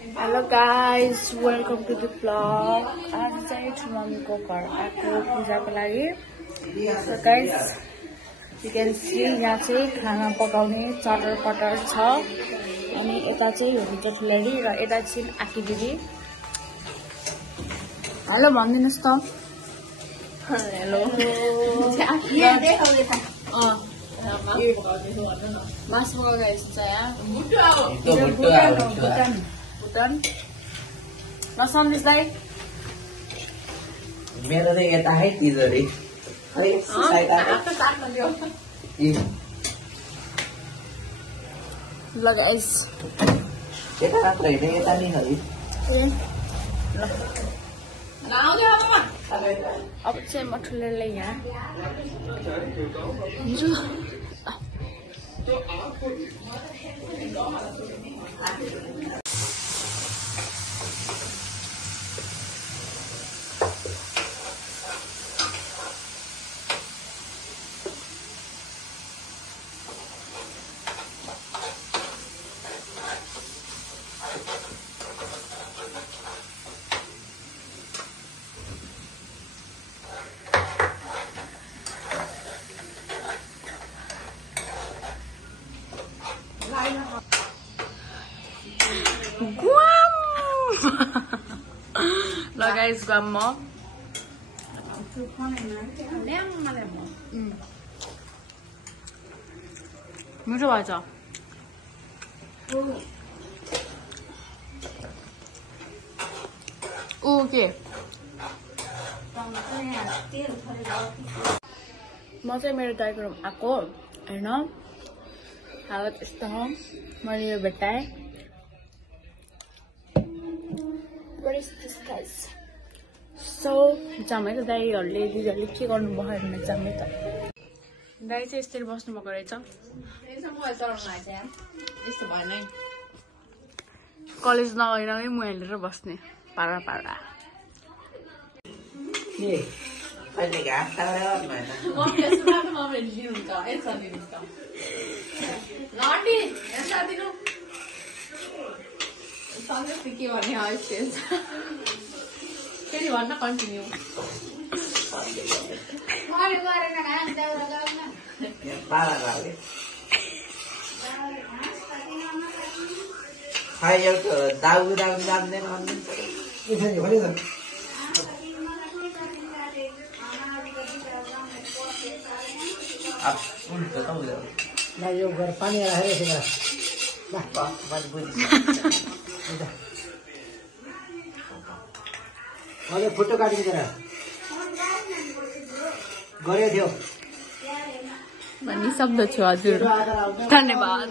Hello guys, welcome to the vlog. आज चाहिँ मम्मीको घर आएको पूजाको लागि. So guys, you can see यहाँ चाहिँ खाना पकाउने चटर पटर छ. अनि यता चाहिँ हो ठुलरी र यता चाहिँ आकी दिदी. हेलो भन्दिनुस् त. Hello. Mas pokok guys saya. Bukan. Mas Andis dai. मेरो चाहिँ यता है तिजोरी खै साइड आको साथमा दियो. ल गाइस. यता मात्र हैन यता नि है. ल. अब चाहिँ म ठुलेले यहाँ. Lo guys, vamos. Mucho 맞아. 오케이. म चाहिँ मेरो दाइको रुम आएको हैन. हालत यस्तो हो. मैले यो भेटाएँ. What is this guys? So, जामै त दाइहरुले दिदीहरुले के गर्नु भयो भने जामै त. दाइ चाहिँ यस्तै बस्नु भएको रहेछ. मोबाइल चलाउन लाग्छ यार. यस्तो भएन है. कलेज नगइरमै मोबाइल लिएर बस्ने. पारा. के अहिले घाट तारेर भएन. मम्मीले दिनुहुन्छ. यसो दिनुहुन्छ. नटी, यसो दिनु. Something के भन्ने आइस. फेरि भन्न कन्टिन्यू. पारा लाग्यो. खै एउटा दाउ जान्दैन भन्नुहुन्छ. के छ नि भने त. अब उल्टो त हुँदैन. ल यो घर पानी राखेर यसो ल मजबुरी. अहिले फोटो काटिन्छ र गरे थियो भन्ने शब्द छु हजुर. धन्यवाद.